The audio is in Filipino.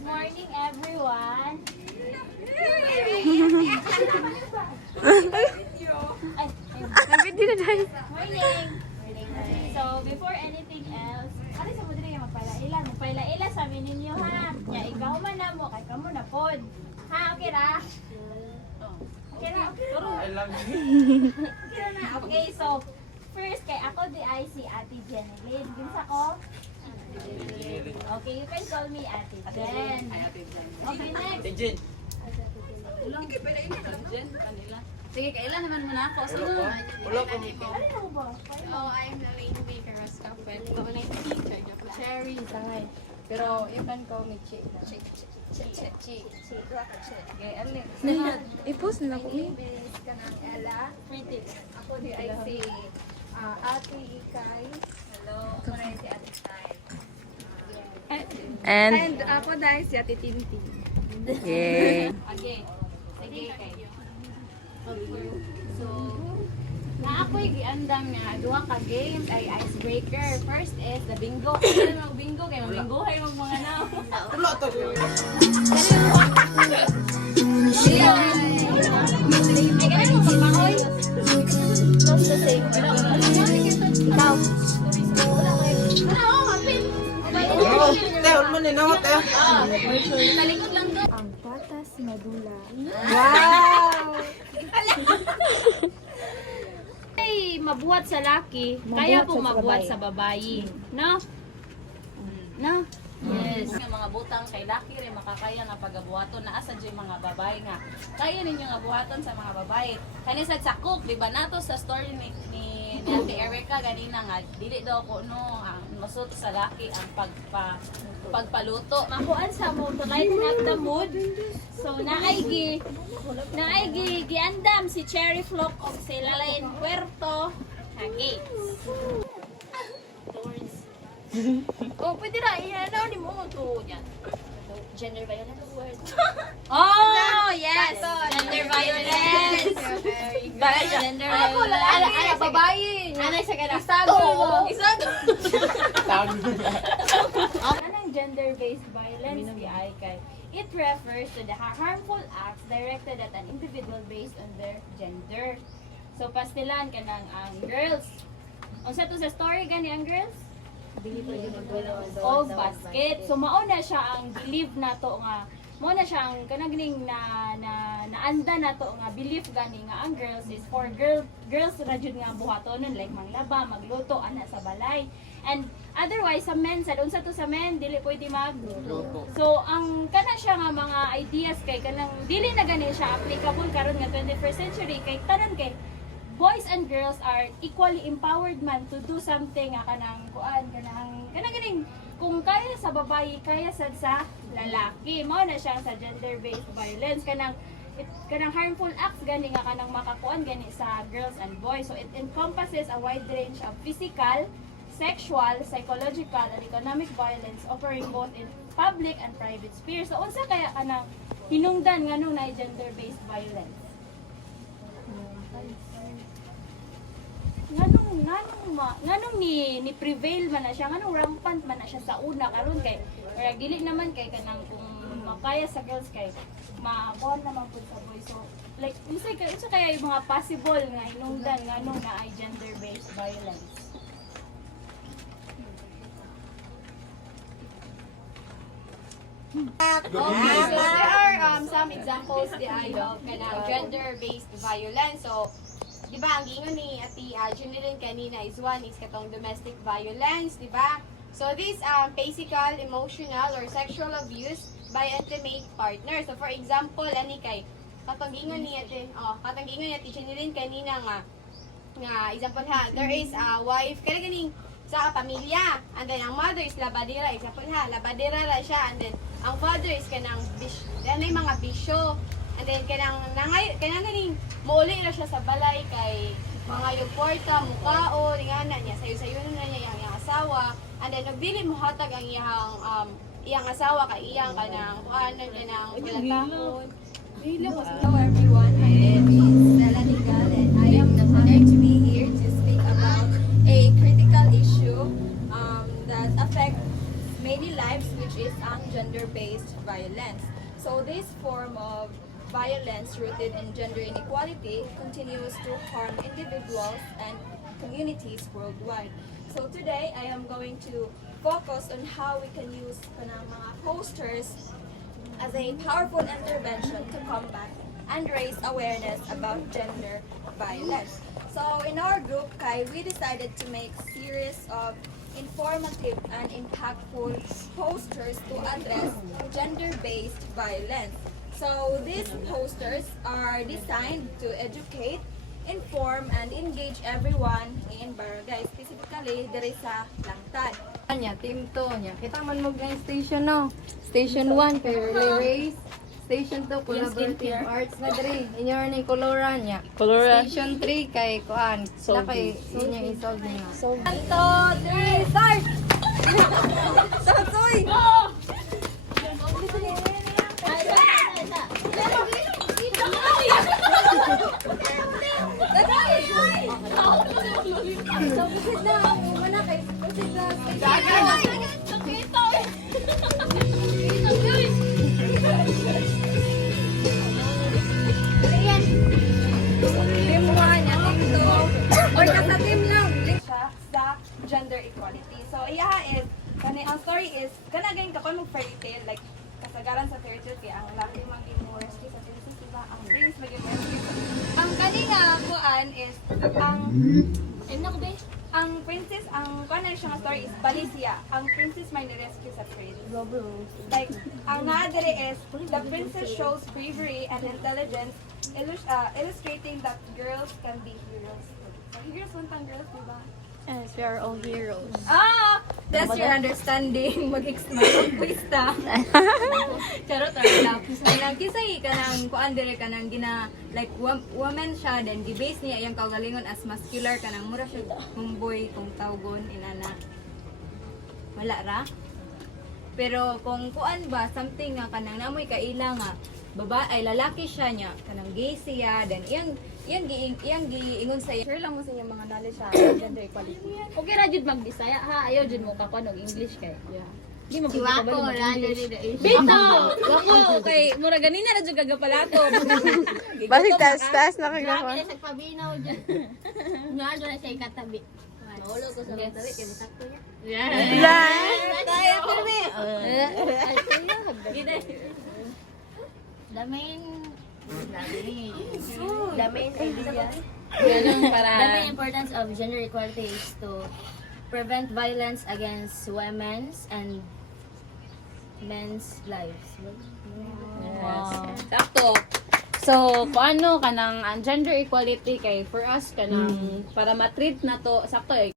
Good morning, everyone. Nag-video na dahil. Morning. So, before anything else, ano sa muna yung magpaila-ila? Magpaila-ila sa amin ninyo, ha? Ya, ikaw man na mo, kay kamo na pod. Ha, okay ra? Okay ra? Okay na. Okay, so, first, kay ako di ay si Ate Jeneline. Ginsa ko? Okay, you can call me Ate Jen. Okay, next. Sige, kailan naman muna ako. Sunod. Ano mo ba? Oh, I'm Elaine Baker Rascafel. Ulit teacher niya po. Cherry, sangay. Pero you can call me Chi. Chi. Okay, alin. I-post na ako. Ibis ka ng Ella. Ako di ay si Ate Ikay. Hello. Ako na si Ate Tay. And, And ako dahil si Ate Tinti. yay. Okay. Sige, kayo. So, na ako'y giandam nga duha ka games ay icebreaker. First is the bingo. Ano mag bingo kay mabingo hay mag mga naw. Wala to. Ay ganun mo pagmahoy. Just the same. Ikaw. Teo, man na te. Talikod lang to. Ang patas madula. Ay mabuhat sa laki, kaya po mabuhat sa babayi. No? No? Yes. Yung mga butang kay laki rin makakaya nga pagabuhaton na asa dyan mga babae nga. Kaya ninyo nga buhaton sa mga babae. Kanisag sakop, di ba nato sa story ni Ate Erica ganina nga dili daw ko no ang masuto sa laki ang pagpaluto. Makuan sa mo to light up the mood. So naay giandam si Cherry Flock of Silalain Puerto Hagi. Oh, pwede na. Iyan ni mo to yan. Gender violence word. Oh, yes. Gender violence. Gender violence. Ana babae. Ana sa kana. Isado. Anong gender-based violence di ay kay it refers to the harmful acts directed at an individual based on their gender. So pastilan kanang ang girls. Unsa to sa story gani ang girls? O basket. So mao na siya ang believe nato nga mao na siya ang kanagning naanda nato nga belief gani nga ang girls is for girls ra jud nga buhatonon like manglaba, magluto ana sa balay. And otherwise sa men sad unsa to sa men dili pwede magluto. So ang kana siya nga mga ideas kay kanang dili na gani siya applicable karon nga 21st century kay tanan kay boys and girls are equally empowered man to do something nga kanang kuan kanang ganing kung kaya sa babae kaya sad sa lalaki mao na siya sa gender based violence kanang harmful acts gani nga kanang makakuan gani sa girls and boys. So it encompasses a wide range of physical, sexual, psychological and economic violence occurring both in public and private sphere. So unsa kaya kanang hinungdan nganong na gender based violence? Nganong ni prevail man na siya, nganong rampant man na siya sa una karon kay pero dili naman kay kanang kung makaya sa girls kay makuha naman pud sa boys. So like unsa kaya yung mga possible nga hinungdan nganong na ay gender based violence? So there are some examples di ay of kanang gender-based violence. So di ba ang gingon ni Ate Jeneline kanina is one is katong domestic violence, di ba? So this physical, emotional or sexual abuse by intimate partner. So for example, ani kay katong gingon ni Ate Jeneline kanina nga example ha, there is a wife kaya ganing sa pamilya and then ang mother is labadera, example ha, labadera ra siya and then ang father is kanang mga bisyo. And then kanang ganing muuli ra siya sa balay kay mga yung kwarta, mukao, ingana niya, sayo-sayo na niya yung asawa. And then nagdili mo hatag ang iyang asawa kay iyang kanang kuanan kanang pinatahon. Hello everyone, my name is Stella Nigal and I am honored to be here to speak about a critical issue that affects many lives, which is ang gender-based violence. So this form of violence rooted in gender inequality continues to harm individuals and communities worldwide. So today, I am going to focus on how we can use kanang mga posters as a powerful intervention to combat and raise awareness about gender violence. So in our group, Kai, we decided to make series of informative and impactful posters to address gender-based violence. So these posters are designed to educate, inform, and engage everyone in barangay, specifically diri sa Langtad. Nya, team 2 nya. Kita man mo ng station no. Station 1 kay relay race. Station 2 collaborative arts madre. Inyo ni kolora nya. Station 3 kay kuan. Sila kay inyo isolve niya. 1, 2, 3, start! Sotoy! Team 1, team 2, or nasa team lang. Siya sa gender equality. So, iya is, ang story is, kanagayin ka kung fairy tale, like, kasagaran sa fairy tale, kaya ang laki maging mo rescue sa princess, diba? Ang prince maging rescue. Ang kanina kuan is, ang princess, ang kuan siya nga story is Balicia. Ang princess may ni-rescue sa prince. Like, ang nga dire is, the princess shows bravery and intelligence, illustrating that girls can be heroes. So, heroes man pang girls, diba? Yes, we are all heroes. Ah! That's your understanding. Mag-explain. Charot lang. Kanang kisay kanang kuan dire kanang gina like woman siya then gi-base niya iyang kaugalingon as muscular kanang mura siya kumboy kung tawgon inana. Wala ra. Pero kung kuan ba something nga kanang namoy kaila nga babae lalaki siya niya kanang gay siya then iyang giingon sa iya. Share lang mo sa inyong mga knowledge sa gender equality. Okay ra jud mag-Bisaya ha. Ayaw jud mo kapanog English kay. Yeah. Di mo pwede Wako, ka rather English. than the Bito! Wako, kay mura ganina ra jud kagapalato. Basi tas na kagako. Grabe na sa pabinaw dyan. Nga doon na siya ikatabi. Maulo ko sa mga tabi, kaya masakto niya. Kaya ko The main idea. The main importance of gender equality is to prevent violence against women's and men's lives. Sakto. So, paano kanang ang gender equality kay for us kanang para ma-treat na to sakto eh.